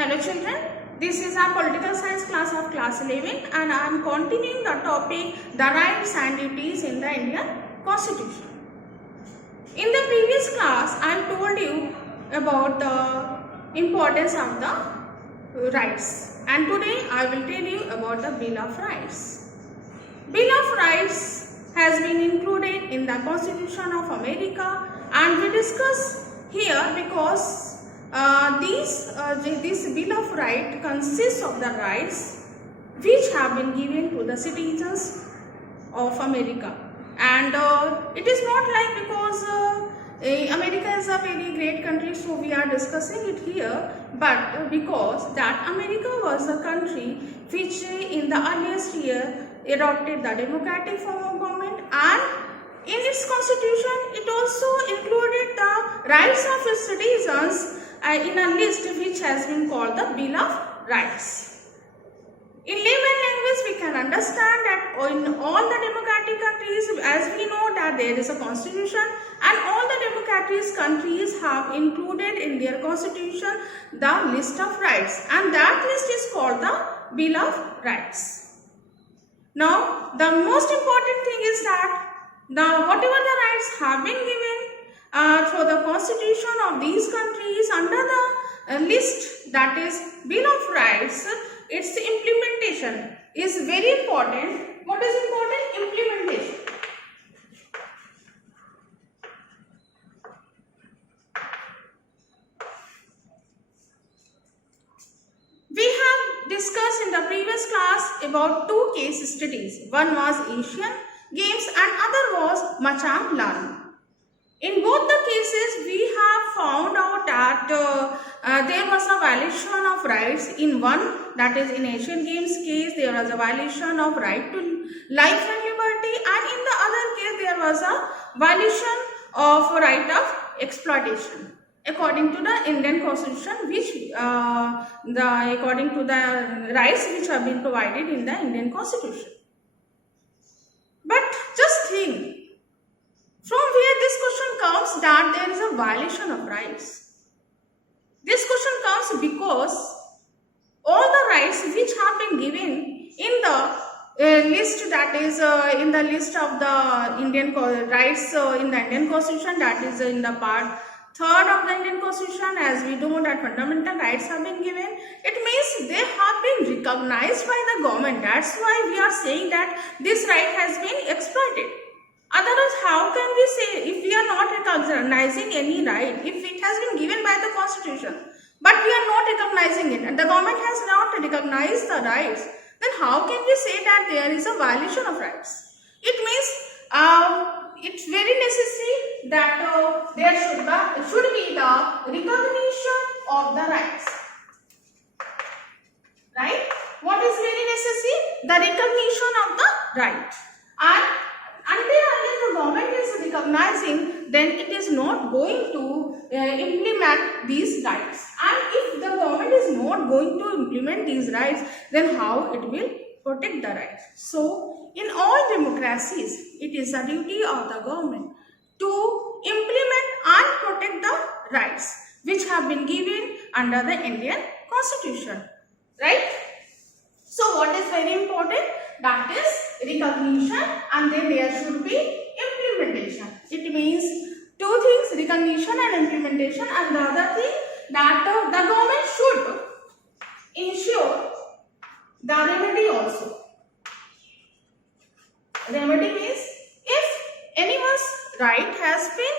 Hello children, this is our political science class of class 11 and I am continuing the topic the rights and duties in the Indian Constitution. In the previous class I told you about the importance of the rights and today I will tell you about the Bill of Rights. Bill of Rights has been included in the Constitution of America and we discuss here because this Bill of Rights consists of the rights which have been given to the citizens of America, and it is not like because America is a very great country, so we are discussing it here, but because that America was a country which in the earliest year adopted the democratic form of government, and in its constitution it also included the rights of its citizens in a list which has been called the Bill of Rights. In layman language we can understand that in all the democratic countries, as we know that there is a constitution and all the democratic countries have included in their constitution the list of rights, and that list is called the Bill of Rights. Now the most important thing is that whatever the rights have been given through the constitution of these countries under the list, that is Bill of Rights, its implementation is very important. What is important? Implementation. We have discussed in the previous class about two case studies. One was Asian Games and other was Machang Lal. In both the cases, we have found out that there was a violation of rights. In one, that is in Asian Games case, there was a violation of right to life and liberty, and in the other case, there was a violation of right of exploitation. According to the Indian Constitution, which according to the rights which have been provided in the Indian Constitution. But just think, from where this question comes that there is a violation of rights. This question comes because all the rights which have been given in the list, that is in the list of the Indian rights in the Indian Constitution, that is in the part 3rd of the Indian Constitution, as we know that fundamental rights have been given, it means they have been recognized by the government. That's why we are saying that this right has been exploited. Otherwise, how can we say if we are not recognizing any right, if it has been given by the constitution, but we are not recognizing it and the government has not recognized the rights, then how can we say that there is a violation of rights? It means it's very necessary that there should be the recognition of the rights. Right? What is very necessary? The recognition of the right. And until the government is recognizing, then it is not going to implement these rights. And if the government is not going to implement these rights, then how it will protect the rights? So, in all democracies, it is a duty of the government to implement and protect the rights which have been given under the Indian Constitution. Right? So, what is very important? That is recognition, and then there should be implementation. It means two things, recognition and implementation, and the other thing that the government should ensure the remedy also. Remedy means if anyone's right has been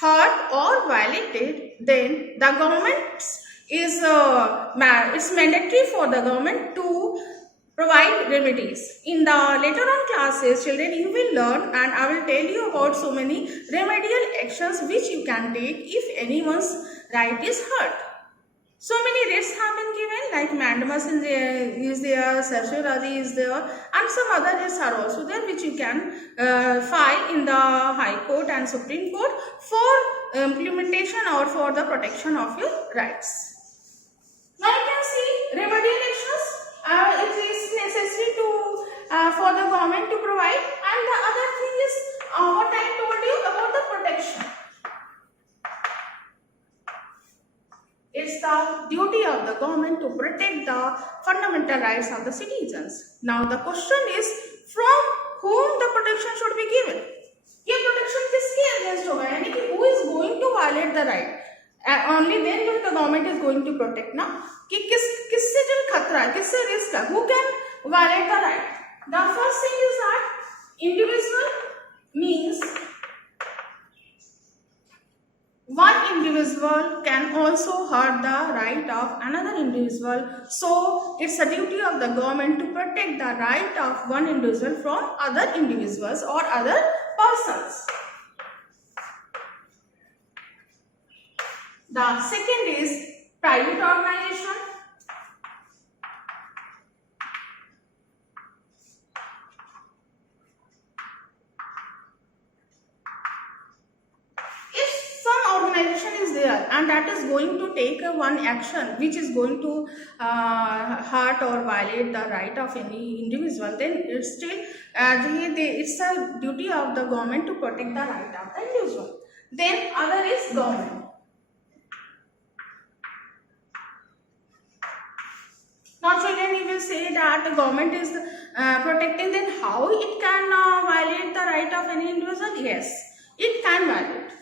hurt or violated, then the government is it's mandatory for the government to provide remedies. In the later on classes, children, you will learn and I will tell you about so many remedial actions which you can take if anyone's right is hurt. So many writs have been given, like mandamus is there, certiorari is there, and some other writs are also there which you can file in the High Court and Supreme Court for implementation or for the protection of your rights. Now you can see remedial actions. It is necessary to for the government to provide, and the other thing is what I told you about the protection. It's the duty of of the government to protect the fundamental rights of the citizens. Now the question is, from whom the protection should be given? ये protection किसके against होगा, यानी कि who is going to violate the right? Only then will the government is going to protect ना, कि किससे जो खतरा है, किससे risk है, who can violate the right? The first thing is that individual means one individual can also hurt the right of another individual, so it's a duty of the government to protect the right of one individual from other individuals or other persons. The second is private organization. Organization is there and that is going to take one action which is going to hurt or violate the right of any individual, then it's still it's a duty of the government to protect the right of the individual. Then other is government. Now children, you will say that the government is protecting, then how it can violate the right of any individual? Yes, it can violate.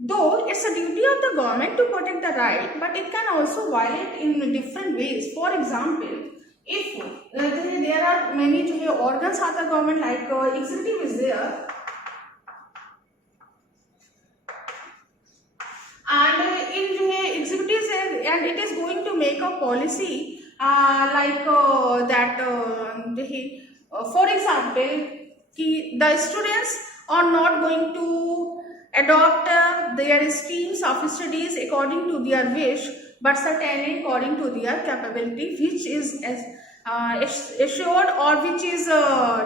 Though it's a duty of the government to protect the right, but it can also violate in different ways. For example, if there are many organs of the government, like executive is there, and in executive and it is going to make a policy like that. For example, the students are not going to adopt their streams of studies according to their wish, but certainly according to their capability, which is assured or which is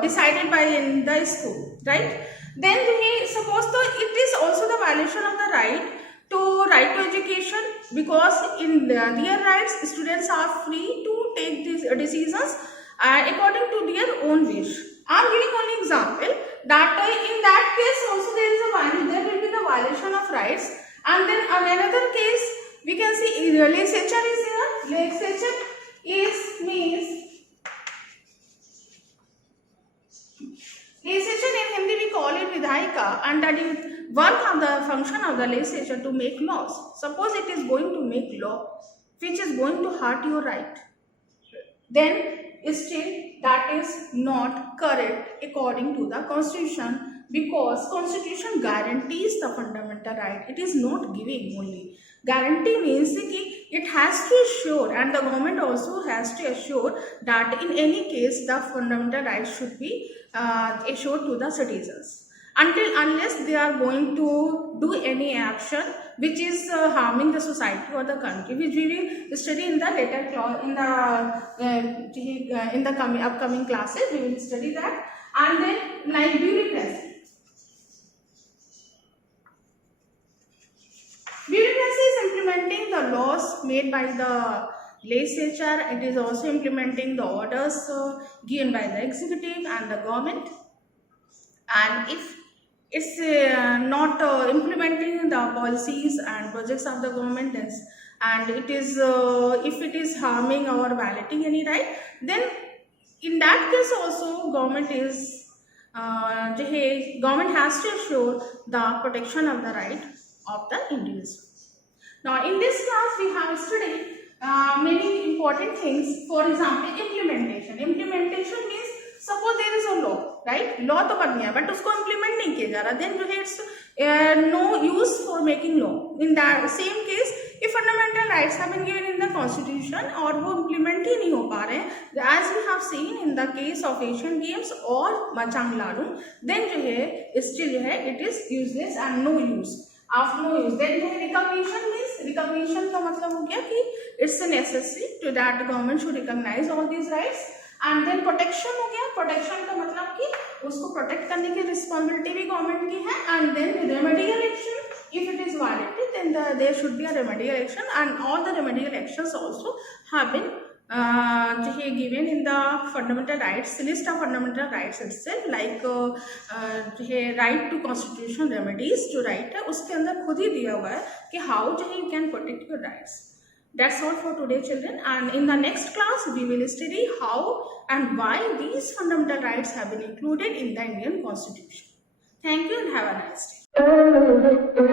decided by in the school, right? Then suppose it is also the violation of the right to education, because in their rights students are free to take these decisions according to their own wish. I am giving only example that in that case also there will be the violation of rights. And then another case we can see legislature is here. Legislature is means legislature in Hindi we call it vidhayika, and that is one of the function of the legislature to make laws. Suppose it is going to make law which is going to hurt your right, then still that is not correct according to the constitution, because constitution guarantees the fundamental right. It is not giving only. Guarantee means that it has to assure, and the government also has to assure that in any case the fundamental rights should be assured to the citizens, unless they are going to do any action which is harming the society or the country, which we will study in the later class, in the upcoming classes we will study that. And then like bureaucracy. Bureaucracy is implementing the laws made by the legislature. It is also implementing the orders given by the executive and the government. And if it's not implementing the policies and projects of the government, and it is if it is harming or violating any right, then in that case also government has to assure the protection of the right of the individual. Now in this class we have studied many important things. For example, implementation. Implementation means suppose there is a law, right? Law तो बन गया, but उसको implement नहीं किया जा रहा, then it's no use for making law. In that same case, if fundamental rights have been given in the constitution और वो implement ही नहीं हो पा रहे हैं, as we have seen in the case of Asian Games और Machang Ladung, then still it is useless and no use. Of no use. Then recognition means, recognition का मतलब हो गया कि it's necessary to that the government should recognize all these rights. And then protection हो गया. Protection का मतलब कि उसको protect करने की responsibility भी government की है. And then remedial action, if it is violated, then there should be a remedial action, and all the remedial actions also have been given in the fundamental rights list of fundamental rights itself, like right to constitutional remedies जो right है उसके अंदर खुद ही दिया हुआ है कि how you can protect your rights. That's all for today, children, and in the next class we will study how and why these fundamental rights have been included in the Indian Constitution. Thank you and have a nice day.